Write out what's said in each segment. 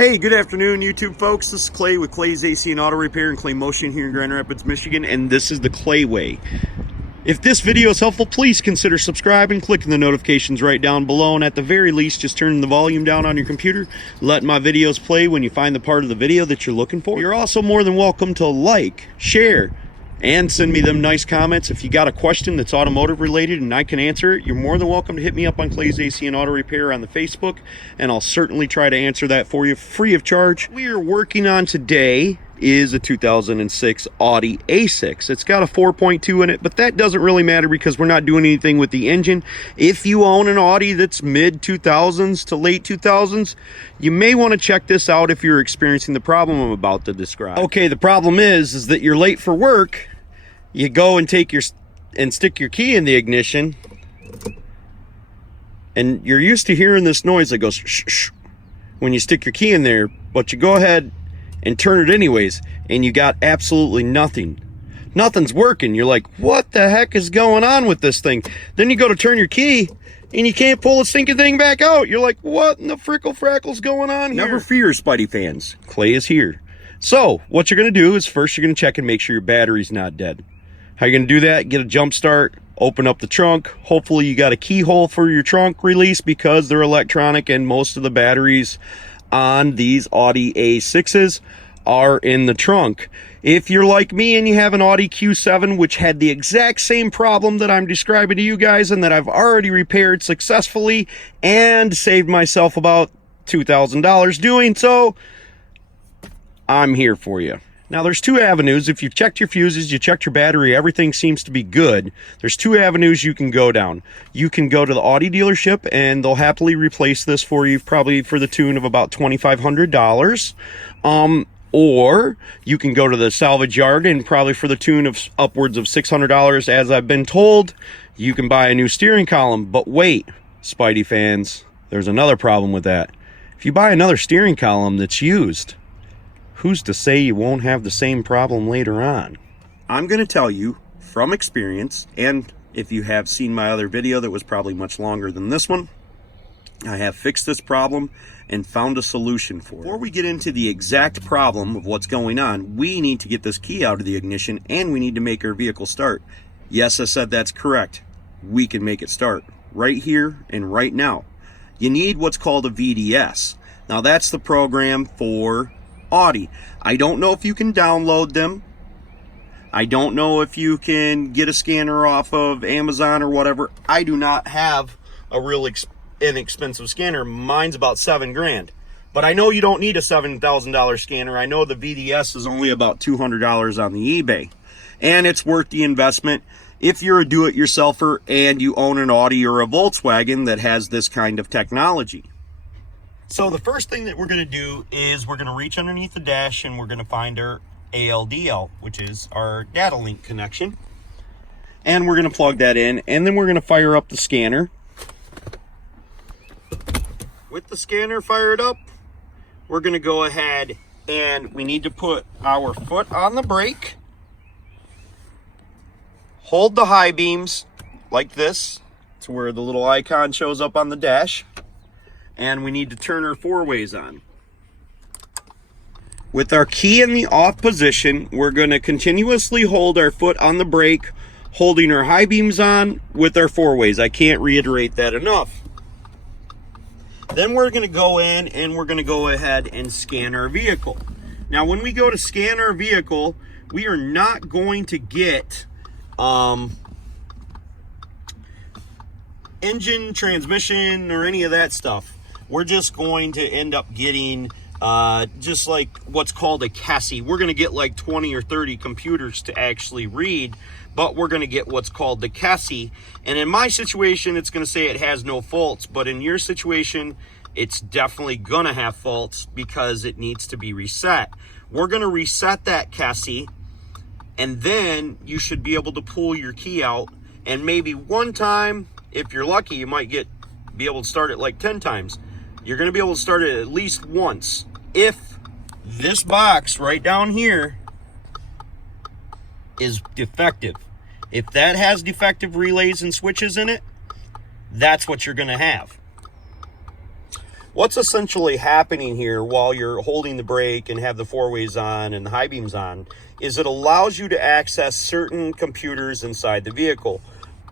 Hey, good afternoon, YouTube folks. This is Clay with Clay's AC and Auto Repair and Clay Motion here in Grand Rapids, Michigan, and this is the Clay Way. If this video is helpful, please consider subscribing, clicking the notifications right down below, and at the very least, just turning the volume down on your computer, letting my videos play when you find the part of the video that you're looking for. You're also more than welcome to like, share, and send me them nice comments. If you got a question that's automotive related and I can answer it, you're more than welcome to hit me up on Clay's AC and Auto Repair on the Facebook, and I'll certainly try to answer that for you free of charge. What we are working on today is a 2006 Audi A6. It's got a 4.2 in it, but that doesn't really matter because we're not doing anything with the engine. If you own an Audi that's mid 2000s to late 2000s, you may want to check this out if you're experiencing the problem I'm about to describe. Okay, the problem is that you're late for work. You go and stick your key in the ignition, and you're used to hearing this noise that goes shh, shh when you stick your key in there, but you go ahead and turn it anyways, and you got absolutely nothing. Nothing's working. You're like, what the heck is going on with this thing? Then you go to turn your key, and you can't pull the stinking thing back out. You're like, what in the frackle's going on here? Never fear, Spidey fans. Clay is here. So, what you're going to do is first you're going to check and make sure your battery's not dead. How you're going to do that? Get a jump start, open up the trunk. Hopefully you got a keyhole for your trunk release because they're electronic, and most of the batteries on these Audi A6s are in the trunk. If you're like me and you have an Audi Q7, which had the exact same problem that I'm describing to you guys and that I've already repaired successfully and saved myself about $2,000 doing so, I'm here for you. Now, there's two avenues. If you've checked your fuses, you checked your battery, everything seems to be good, there's two avenues you can go down. You can go to the Audi dealership, and they'll happily replace this for you, probably for the tune of about $2,500. Or you can go to the salvage yard, and probably for the tune of upwards of $600, as I've been told, you can buy a new steering column. But wait, Spidey fans, there's another problem with that. If you buy another steering column that's used, who's to say you won't have the same problem later on? I'm going to tell you from experience, and if you have seen my other video that was probably much longer than this one, I have fixed this problem and found a solution for it. Before we get into the exact problem of what's going on, we need to get this key out of the ignition, and we need to make our vehicle start. Yes, I said that's correct. We can make it start right here and right now. You need what's called a VDS. Now, that's the program for Audi. I don't know if you can download them. I don't know if you can get a scanner off of Amazon or whatever. I do not have a real inexpensive scanner. Mine's about $7,000. But I know you don't need a $7,000 scanner. I know the VDS is only about $200 on the eBay. And it's worth the investment if you're a do-it-yourselfer and you own an Audi or a Volkswagen that has this kind of technology. So the first thing that we're going to do is we're going to reach underneath the dash, and we're going to find our ALDL, which is our data link connection. And we're going to plug that in, and then we're going to fire up the scanner. With the scanner fired up, we're going to go ahead and we need to put our foot on the brake. Hold the high beams like this to where the little icon shows up on the dash. And we need to turn our four-ways on. With our key in the off position, we're going to continuously hold our foot on the brake, holding our high beams on with our four-ways. I can't reiterate that enough. Then we're going to go in and we're going to go ahead and scan our vehicle. Now, when we go to scan our vehicle, we are not going to get engine, transmission, or any of that stuff. We're just going to end up getting just like what's called a kessy. We're going to get like 20 or 30 computers to actually read, but we're going to get what's called the kessy. And in my situation, it's going to say it has no faults, but in your situation, it's definitely going to have faults because it needs to be reset. We're going to reset that kessy, and then you should be able to pull your key out, and maybe one time, if you're lucky, you might be able to start it like 10 times. You're going to be able to start it at least once. If this box right down here is defective, if that has defective relays and switches in it, that's what you're going to have. What's essentially happening here while you're holding the brake and have the four-ways on and the high beams on is it allows you to access certain computers inside the vehicle.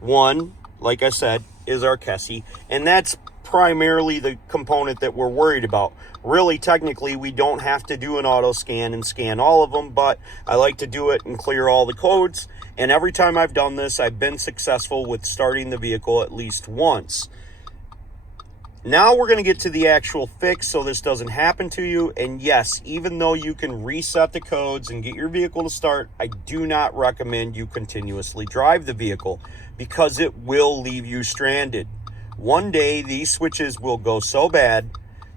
One, like I said, is our kessy, and that's primarily the component that we're worried about. Really, technically, we don't have to do an auto scan and scan all of them, but I like to do it and clear all the codes. And every time I've done this, I've been successful with starting the vehicle at least once. Now we're going to get to the actual fix so this doesn't happen to you. And yes, even though you can reset the codes and get your vehicle to start, I do not recommend you continuously drive the vehicle because it will leave you stranded. One day, these switches will go so bad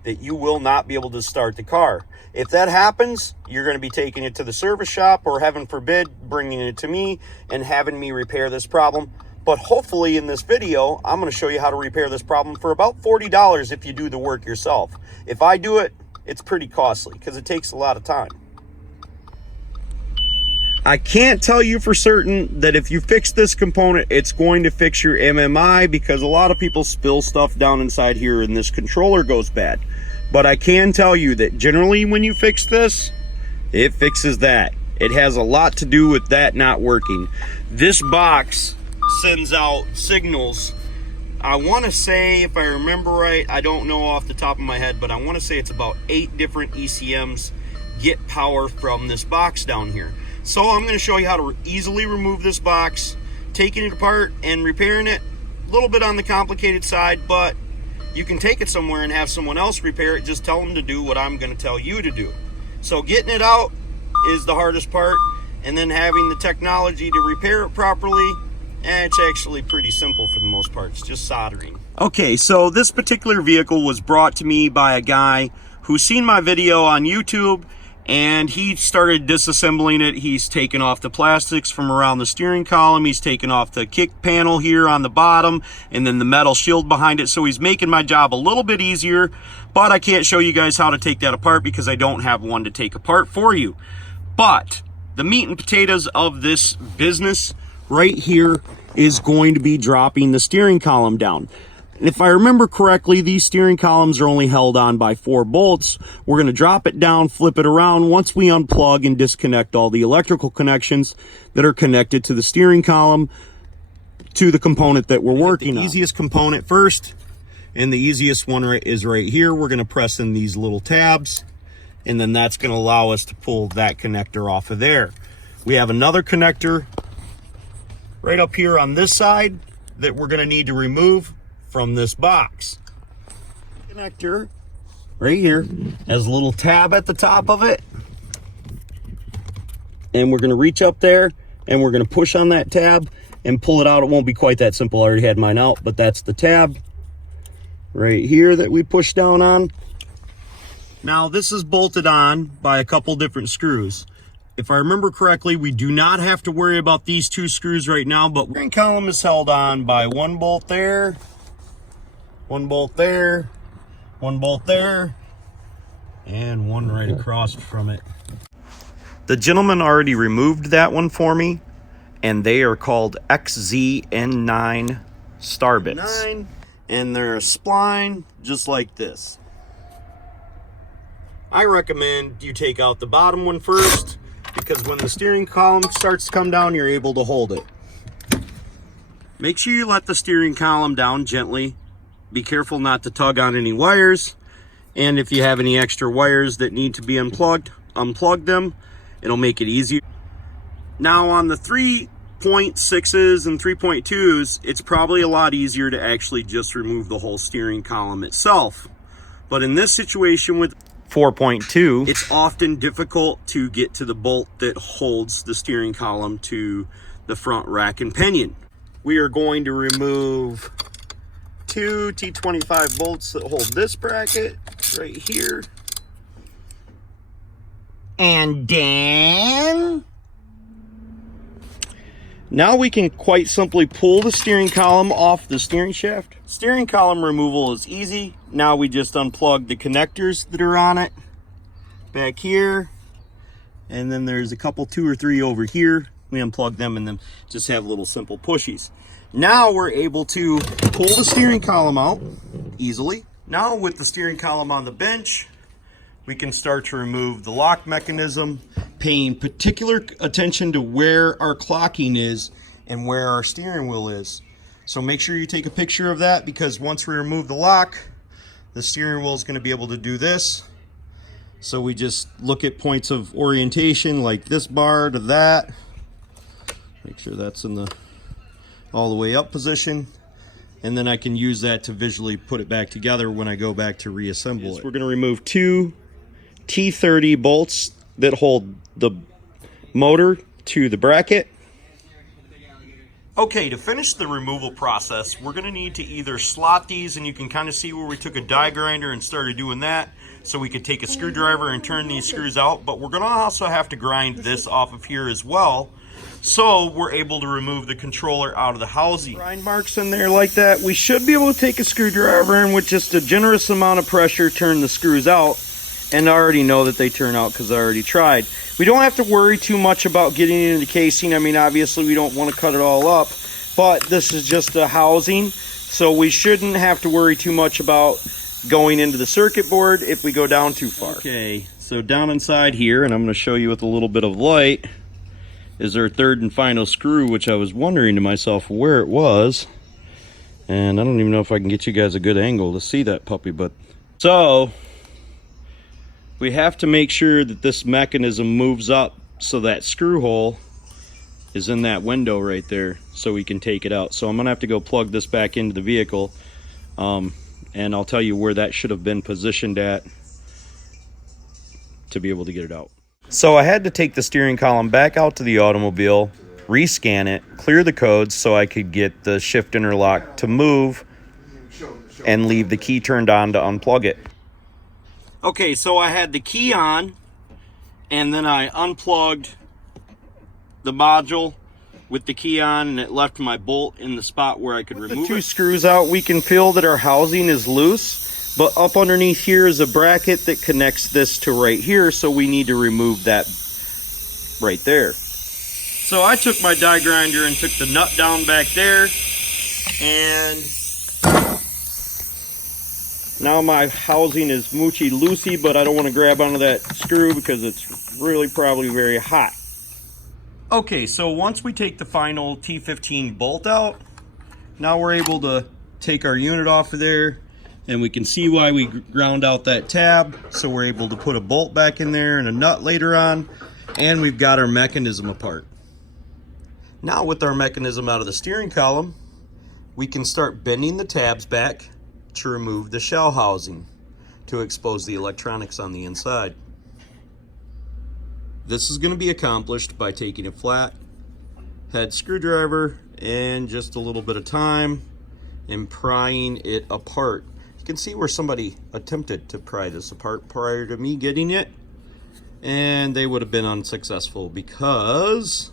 that you will not be able to start the car. If that happens, you're going to be taking it to the service shop or, heaven forbid, bringing it to me and having me repair this problem. But hopefully in this video, I'm going to show you how to repair this problem for about $40 if you do the work yourself. If I do it, it's pretty costly because it takes a lot of time. I can't tell you for certain that if you fix this component, it's going to fix your MMI because a lot of people spill stuff down inside here and this controller goes bad. But I can tell you that generally when you fix this, it fixes that. It has a lot to do with that not working. This box sends out signals. I want to say, if I remember right, I don't know off the top of my head, but I want to say it's about 8 different ECMs get power from this box down here. So I'm going to show you how to easily remove this box, taking it apart and repairing it. A little bit on the complicated side, but you can take it somewhere and have someone else repair it. Just tell them to do what I'm going to tell you to do. So getting it out is the hardest part, and then having the technology to repair it properly, it's actually pretty simple for the most part. It's just soldering. Okay, so this particular vehicle was brought to me by a guy who's seen my video on YouTube, and he started disassembling it. He's taken off the plastics from around the steering column. He's taken off the kick panel here on the bottom and then the metal shield behind it. So he's making my job a little bit easier, but I can't show you guys how to take that apart because I don't have one to take apart for you. But the meat and potatoes of this business right here is going to be dropping the steering column down. And if I remember correctly, these steering columns are only held on by 4 bolts. We're going to drop it down, flip it around once we unplug and disconnect all the electrical connections that are connected to the steering column to the component that we're working on. The easiest component first, and the easiest one is right here. We're going to press in these little tabs, and then that's going to allow us to pull that connector off of there. We have another connector right up here on this side that we're going to need to remove from this box. Connector right here has a little tab at the top of it, and we're going to reach up there and we're going to push on that tab and pull it out. It won't be quite that simple. I already had mine out, but that's the tab right here that we push down on. Now this is bolted on by a couple different screws. If I remember correctly, we do not have to worry about these 2 screws right now, but the steering column is held on by 1 bolt there, 1 bolt there, 1 bolt there, and 1 right across from it. The gentleman already removed that one for me, and they are called XZN9 star bits. And they're a spline just like this. I recommend you take out the bottom one first, because when the steering column starts to come down, you're able to hold it. Make sure you let the steering column down gently. Be careful not to tug on any wires. And if you have any extra wires that need to be unplugged, unplug them. It'll make it easier. Now on the 3.6s and 3.2s, it's probably a lot easier to actually just remove the whole steering column itself. But in this situation with 4.2, it's often difficult to get to the bolt that holds the steering column to the front rack and pinion. We are going to remove 2 T25 bolts that hold this bracket right here. And then now we can quite simply pull the steering column off the steering shaft. Steering column removal is easy. Now we just unplug the connectors that are on it back here, and then there's a couple, 2 or 3 over here. We unplug them and then just have little simple pushies. Now we're able to pull the steering column out easily. Now with the steering column on the bench, we can start to remove the lock mechanism, paying particular attention to where our clocking is and where our steering wheel is. So make sure you take a picture of that, because once we remove the lock, the steering wheel is going to be able to do this. So we just look at points of orientation like this bar to that. Make sure that's in the all the way up position. And then I can use that to visually put it back together when I go back to reassemble it. We're going to remove two T30 bolts that hold the motor to the bracket. Okay, to finish the removal process, we're going to need to either slot these, and you can kind of see where we took a die grinder and started doing that, so we could take a screwdriver and turn these screws out, but we're going to also have to grind this off of here as well, so we're able to remove the controller out of the housing. Grind marks in there like that. We should be able to take a screwdriver and with just a generous amount of pressure turn the screws out, and I already know that they turn out because I already tried. We don't have to worry too much about getting into the casing. I mean, obviously we don't want to cut it all up, but this is just a housing, so we shouldn't have to worry too much about going into the circuit board if we go down too far. Okay, so down inside here, and I'm going to show you with a little bit of light, is our third and final screw, which I was wondering to myself where it was, and I don't even know if I can get you guys a good angle to see that puppy. But so we have to make sure that this mechanism moves up so that screw hole is in that window right there, so we can take it out. So I'm gonna have to go plug this back into the vehicle, and I'll tell you where that should have been positioned at to be able to get it out. So I had to take the steering column back out to the automobile, rescan it, clear the codes so I could get the shift interlock to move and leave the key turned on to unplug it. Okay, so I had the key on, and then I unplugged the module with the key on, and it left my bolt in the spot where I could remove it. With the two screws out, we can feel that our housing is loose, but up underneath here is a bracket that connects this to right here, so we need to remove that right there. So I took my die grinder and took the nut down back there, and now my housing is moochy loosey, but I don't want to grab onto that screw because it's really probably very hot. Okay, so once we take the final T15 bolt out, now we're able to take our unit off of there, and we can see why we ground out that tab. So we're able to put a bolt back in there and a nut later on, and we've got our mechanism apart. Now with our mechanism out of the steering column, we can start bending the tabs back to remove the shell housing to expose the electronics on the inside. This is going to be accomplished by taking a flat head screwdriver and just a little bit of time and prying it apart. You can see where somebody attempted to pry this apart prior to me getting it, and they would have been unsuccessful because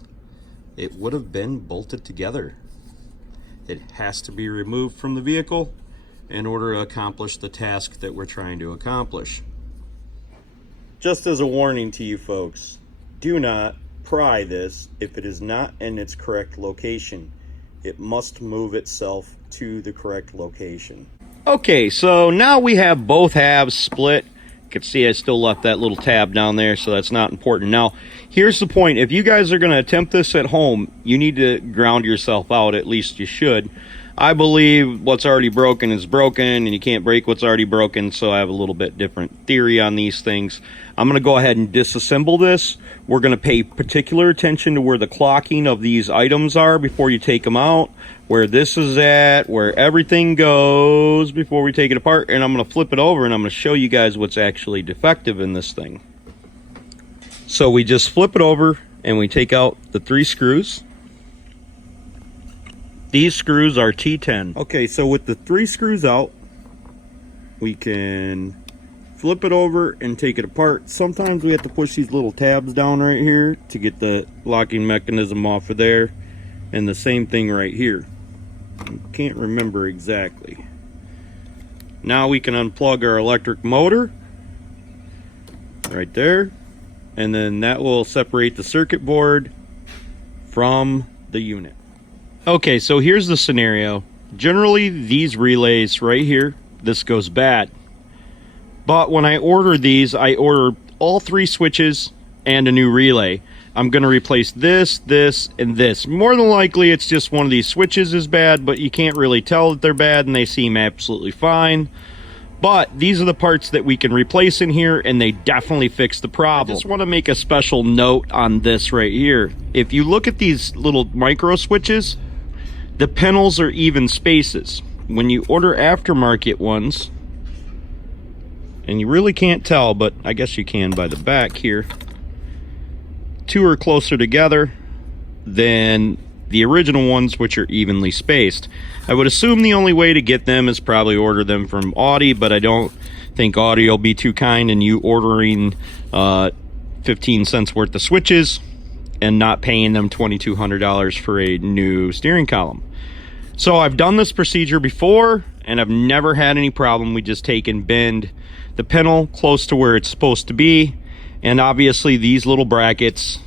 it would have been bolted together. It has to be removed from the vehicle in order to accomplish the task that we're trying to accomplish. Just as a warning to you folks, do not pry this if it is not in its correct location. It must move itself to the correct location. Okay, so now we have both halves split. You can see I still left that little tab down there, so that's not important. Now, here's the point. If you guys are going to attempt this at home, you need to ground yourself out. At least you should. I believe what's already broken is broken, and you can't break what's already broken, so I have a little bit different theory on these things. I'm going to go ahead and disassemble this. We're going to pay particular attention to where the clocking of these items are before you take them out, where this is at, where everything goes before we take it apart, and I'm going to flip it over and I'm going to show you guys what's actually defective in this thing. So we just flip it over and we take out the 3 screws. These screws are T10. Okay, so with the 3 screws out, we can flip it over and take it apart. Sometimes we have to push these little tabs down right here to get the locking mechanism off of there. And the same thing right here. I can't remember exactly. Now we can unplug our electric motor right there. And then that will separate the circuit board from the unit. Okay, so here's the scenario. Generally, these relays right here this goes bad. But when I ordered these, I ordered all 3 switches and a new relay. I'm going to replace this, this, and this. More than likely, it's just one of these switches is bad, but you can't really tell that they're bad, and they seem absolutely fine. But these are the parts that we can replace in here, and they definitely fix the problem. I just want to make a special note on this right here. If you look at these little micro switches, the panels are even spaces. When you order aftermarket ones, and you really can't tell, but I guess you can by the back here, 2 are closer together than the original ones, which are evenly spaced. I would assume the only way to get them is probably order them from Audi, but I don't think Audi will be too kind in you ordering 15 cents worth of switches and not paying them $2,200 for a new steering column. So I've done this procedure before, and I've never had any problem. We just take and bend the panel close to where it's supposed to be, and obviously these little brackets,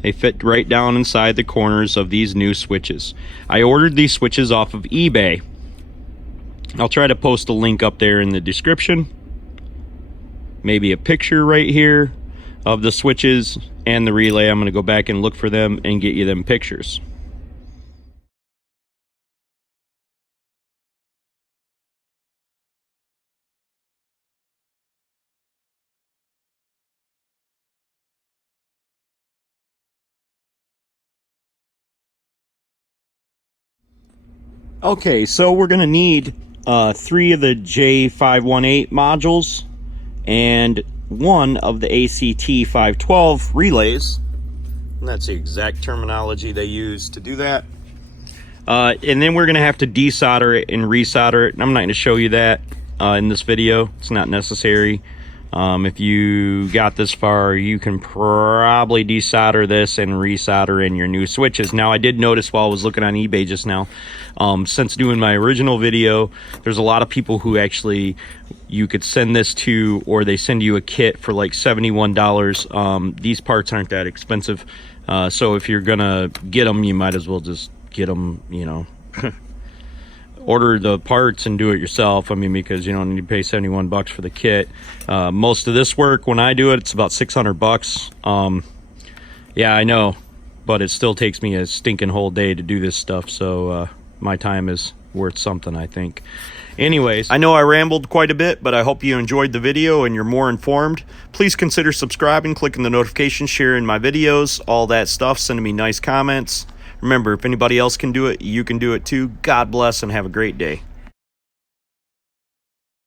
they fit right down inside the corners of these new switches. I ordered these switches off of eBay. I'll try to post a link up there in the description. Maybe a picture right here of the switches and the relay. I'm going to go back and look for them and get you them pictures. Okay, so we're gonna need 3 of the J518 modules and 1 of the ACT 512 relays. And that's the exact terminology they use to do that. And then we're gonna have to desolder it and resolder it. I'm not gonna show you that in this video. It's not necessary. If you got this far, you can probably desolder this and resolder in your new switches. Now, I did notice while I was looking on eBay just now, since doing my original video, there's a lot of people who actually you could send this to, or they send you a kit for like $71. These parts aren't that expensive, so if you're gonna get them, you might as well just get them, you know. Order the parts and do it yourself. I mean, because you don't need to pay 71 bucks for the kit. Most of this work, when I do it, it's about 600 bucks. Yeah, I know, but it still takes me a stinking whole day to do this stuff, so my time is worth something, I think. Anyways, I know I rambled quite a bit, but I hope you enjoyed the video and you're more informed. Please consider subscribing, clicking the notifications, sharing my videos, all that stuff, sending me nice comments. Remember, if anybody else can do it, you can do it too. God bless and have a great day.